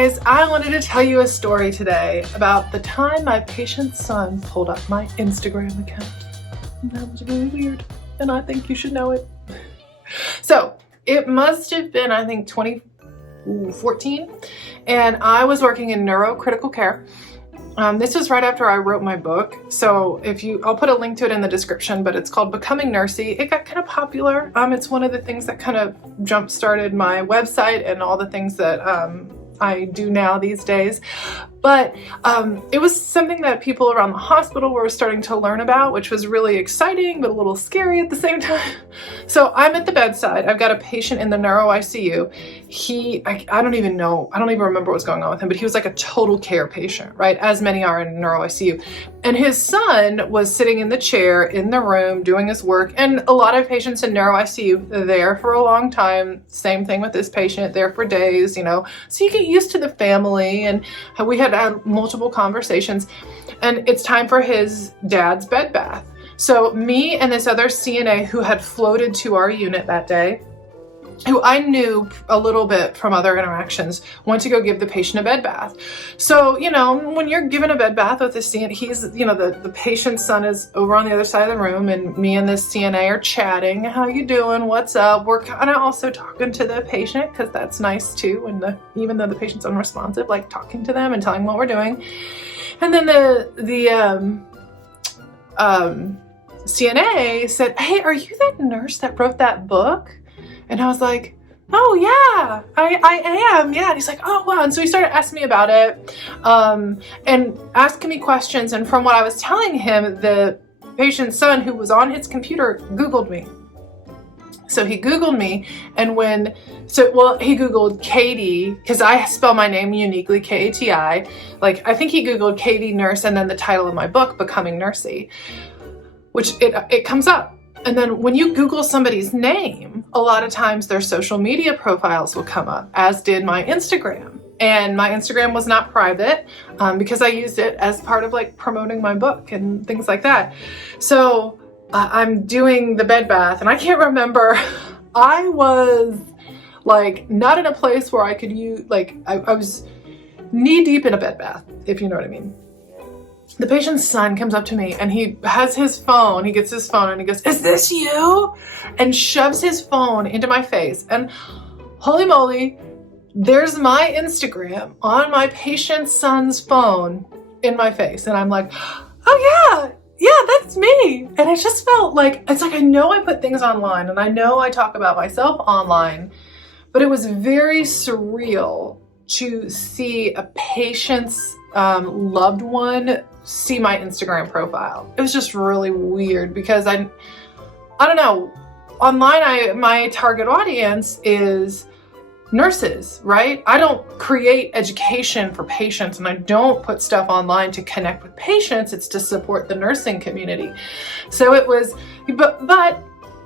guys, I wanted to tell you a story today about the time my patient's son pulled up my Instagram account. That was really weird, and I think you should know it. So it must have been, I think, 2014, and I was working in neurocritical care. This was right after I wrote my book. So I'll put a link to it in the description, but it's called Becoming Nursey. It got kind of popular. It's one of the things that kind of jump-started my website and all the things that I do now these days. But it was something that people around the hospital were starting to learn about, which was really exciting, but a little scary at the same time. So I'm at the bedside. I've got a patient in the neuro ICU. I don't even remember what's going on with him, but he was like a total care patient, right? As many are in neuro ICU. And his son was sitting in the chair in the room doing his work. And a lot of patients in neuro ICU, they're there for a long time. Same thing with this patient, there for days, So you get used to the family, and we had multiple conversations, and it's time for his dad's bed bath. So me and this other CNA who had floated to our unit that day, who I knew a little bit from other interactions, went to go give the patient a bed bath. So, when you're given a bed bath with a CNA, he's, the patient's son is over on the other side of the room, and me and this CNA are chatting. How you doing? What's up? We're kind of also talking to the patient, because that's nice too. And even though the patient's unresponsive, like talking to them and telling what we're doing. And then the CNA said, "Hey, are you that nurse that wrote that book?" And I was like, "Oh yeah, I am, yeah." And he's like, "Oh wow." And so he started asking me about it, and asking me questions. And from what I was telling him, the patient's son, who was on his computer, Googled me. So he Googled me, and he Googled Katie, because I spell my name uniquely, Kati. I think he Googled Katie nurse, and then the title of my book, Becoming Nursey, which it comes up. And then when you Google somebody's name, a lot of times their social media profiles will come up, as did my Instagram. And my Instagram was not private, because I used it as part of promoting my book and things like that. So I'm doing the bed bath, and I can't remember. I was not in a place where I could use, I was knee deep in a bed bath, if you know what I mean. The patient's son comes up to me, and he has his phone. He gets his phone and he goes, "Is this you?" And shoves his phone into my face. And holy moly, there's my Instagram on my patient's son's phone in my face. And I'm like, "Oh yeah, that's me." And it just felt it's I know I put things online, and I know I talk about myself online, but it was very surreal to see a patient's loved one see my Instagram profile. It was just really weird, because I don't know, online my target audience is nurses, right? I don't create education for patients, and I don't put stuff online to connect with patients. It's to support the nursing community. So it was, but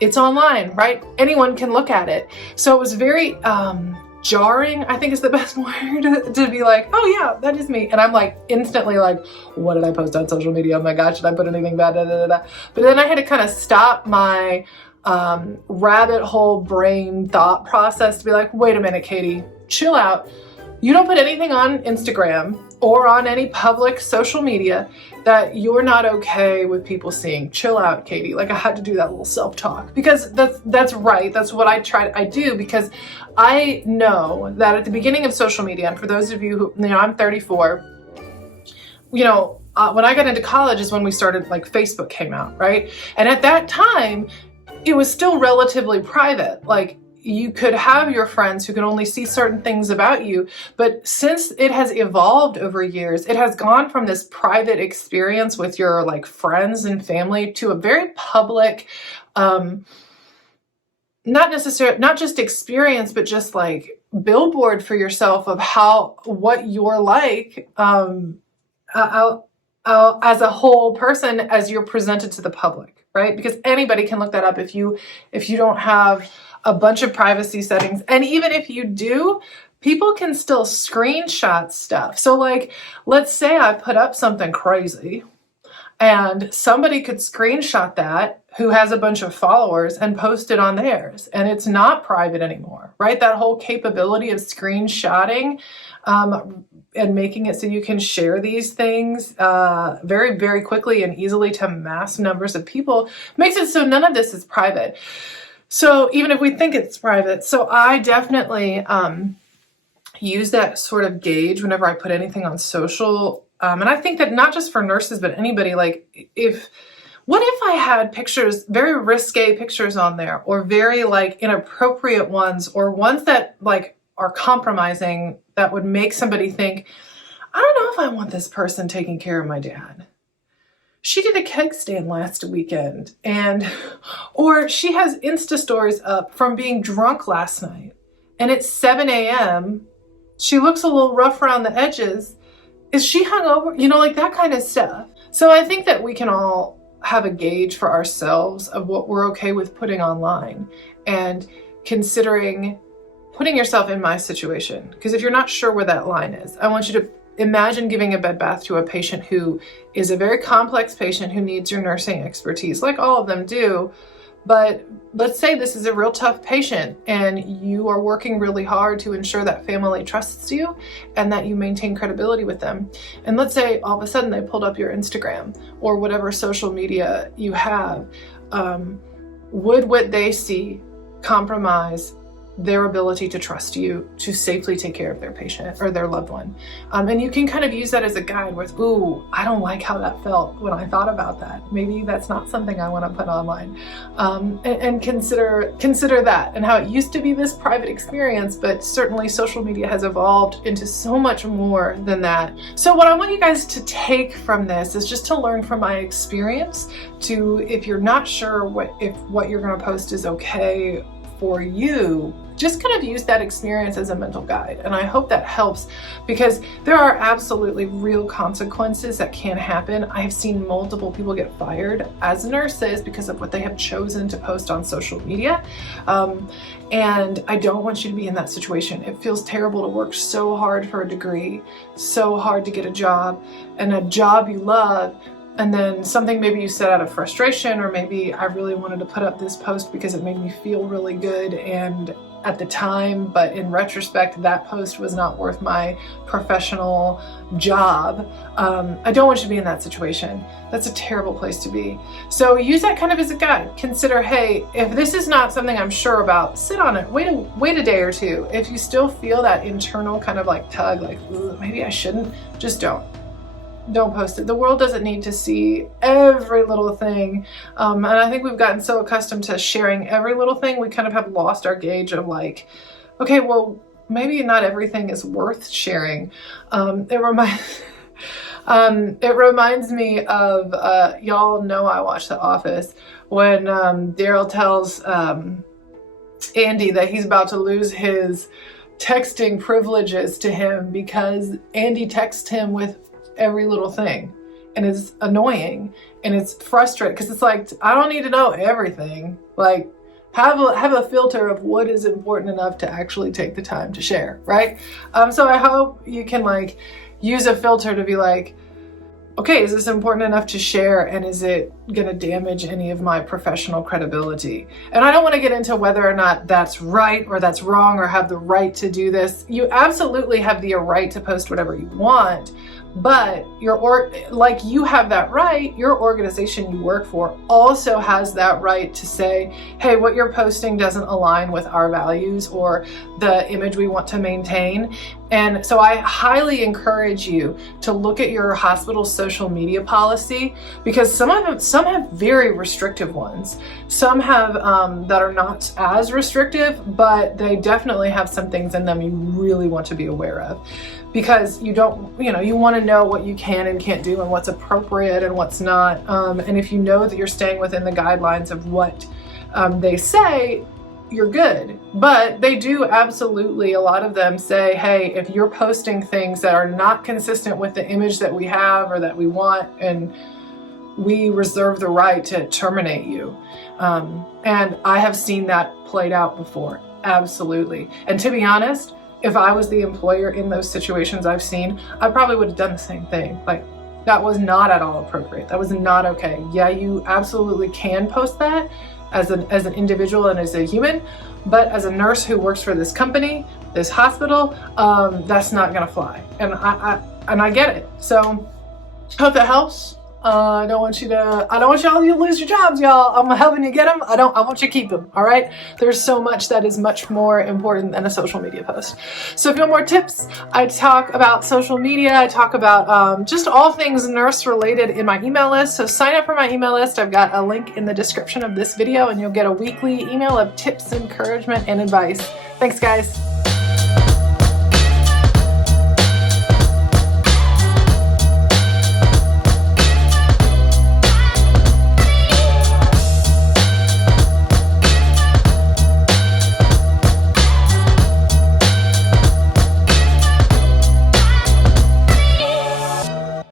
it's online, right? Anyone can look at it. So it was very jarring, I think is the best word, to be like, "Oh yeah, that is me." And I'm instantly what did I post on social media? Oh my gosh, did I put anything bad? But then I had to kind of stop my rabbit hole brain thought process to be like, "Wait a minute, Katie, chill out. You don't put anything on Instagram or on any public social media that you're not okay with people seeing. Chill out, Katie." I had to do that little self-talk, because that's right. That's what I do, because I know that at the beginning of social media, and for those of you who, I'm 34, when I got into college is when we started, Facebook came out, right? And at that time, it was still relatively private. You could have your friends who could only see certain things about you. But since it has evolved over years, it has gone from this private experience with your friends and family to a very public, not just experience, but just billboard for yourself of what you're as a whole person as you're presented to the public, right? Because anybody can look that up if you don't have a bunch of privacy settings. And even if you do, people can still screenshot stuff. So let's say I put up something crazy, and somebody could screenshot that, who has a bunch of followers, and post it on theirs. And it's not private anymore, right? That whole capability of screenshotting and making it so you can share these things very, very quickly and easily to mass numbers of people makes it so none of this is private. So even if we think it's private, so I definitely use that sort of gauge whenever I put anything on social. And I think that not just for nurses, but anybody, like what if I had pictures, very risque pictures on there, or very like inappropriate ones, or ones that like are compromising that would make somebody think, I don't know if I want this person taking care of my dad. She did a keg stand last weekend, or she has Insta stories up from being drunk last night, and it's 7 a.m. She looks a little rough around the edges. Is she hungover? You know, like that kind of stuff. So I think that we can all have a gauge for ourselves of what we're okay with putting online, and considering putting yourself in my situation. Because if you're not sure where that line is, I want you to imagine giving a bed bath to a patient who is a very complex patient who needs your nursing expertise, like all of them do. But let's say this is a real tough patient and you are working really hard to ensure that family trusts you and that you maintain credibility with them. And let's say all of a sudden they pulled up your Instagram or whatever social media you have. Would what they see compromise their ability to trust you to safely take care of their patient or their loved one? And you can kind of use that as a guide with, ooh, I don't like how that felt when I thought about that. Maybe that's not something I want to put online. And consider that, and how it used to be this private experience, but certainly social media has evolved into so much more than that. So what I want you guys to take from this is just to learn from my experience to, if you're not sure if what you're going to post is okay for you, just kind of use that experience as a mental guide. And I hope that helps, because there are absolutely real consequences that can happen. I have seen multiple people get fired as nurses because of what they have chosen to post on social media. And I don't want you to be in that situation. It feels terrible to work so hard for a degree, so hard to get a job, and a job you love, and then something maybe you said out of frustration, or maybe I really wanted to put up this post because it made me feel really good and at the time, but in retrospect, that post was not worth my professional job. I don't want you to be in that situation. That's a terrible place to be. So use that kind of as a guide. Consider, hey, if this is not something I'm sure about, sit on it, wait a day or two. If you still feel that internal kind of like tug, like, maybe I shouldn't, just don't post it. The world doesn't need to see every little thing. And I think we've gotten so accustomed to sharing every little thing, we kind of have lost our gauge of like, okay, well, maybe not everything is worth sharing. It reminds me of, y'all know I watch The Office, when Daryl tells Andy that he's about to lose his texting privileges to him because Andy texts him with every little thing, and it's annoying and it's frustrating because it's like, I don't need to know everything. Like, have a filter of what is important enough to actually take the time to share, right? So I hope you can like use a filter to be like, okay, is this important enough to share, and is it gonna damage any of my professional credibility? And I don't want to get into whether or not that's right or that's wrong or have the right to do this. You absolutely have the right to post whatever you want, but you have that right, your organization you work for also has that right to say, hey, what you're posting doesn't align with our values or the image we want to maintain. And so I highly encourage you to look at your hospital's social media policy, because some have very restrictive ones. Some have that are not as restrictive, but they definitely have some things in them you really want to be aware of. Because you want to know what you can and can't do and what's appropriate and what's not. And if you know that you're staying within the guidelines of what they say, you're good. But they do absolutely, a lot of them say, hey, if you're posting things that are not consistent with the image that we have or that we want, and we reserve the right to terminate you. And I have seen that played out before. Absolutely. And to be honest, if I was the employer in those situations I've seen, I probably would have done the same thing. Like, that was not at all appropriate. That was not okay. Yeah, you absolutely can post that as an individual and as a human, but as a nurse who works for this company, this hospital, that's not gonna fly. And I get it. So hope that helps. I don't want y'all to lose your jobs, y'all. I'm helping you get them. I want you to keep them. All right. There's so much that is much more important than a social media post. So if you want more tips, I talk about social media. I talk about just all things nurse related in my email list. So sign up for my email list. I've got a link in the description of this video, and you'll get a weekly email of tips, encouragement, and advice. Thanks, guys.